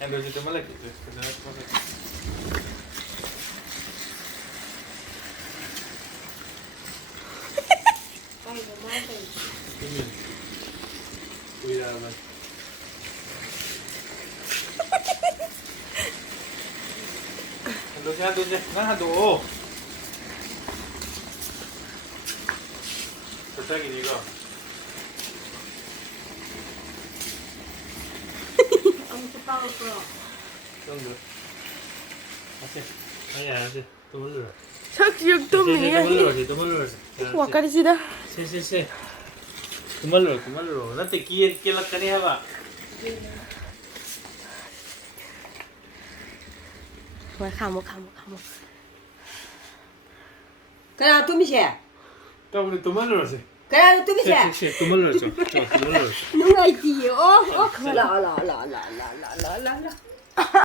Ando si tomar la que Cuidado, man. Ando si, ando. 저짝이 이거. 엄청 빠졌어. 정도. 아니야, 또 물러. 적육도미가 또 물러. 와카리시다. 세. 또 물러. 나한테 끼락까지 해봐. 와 카모. 그래, 도미씨. 또 물러. 그래, 도미씨. 또 물러. 또 물러. 누가 있지? 라.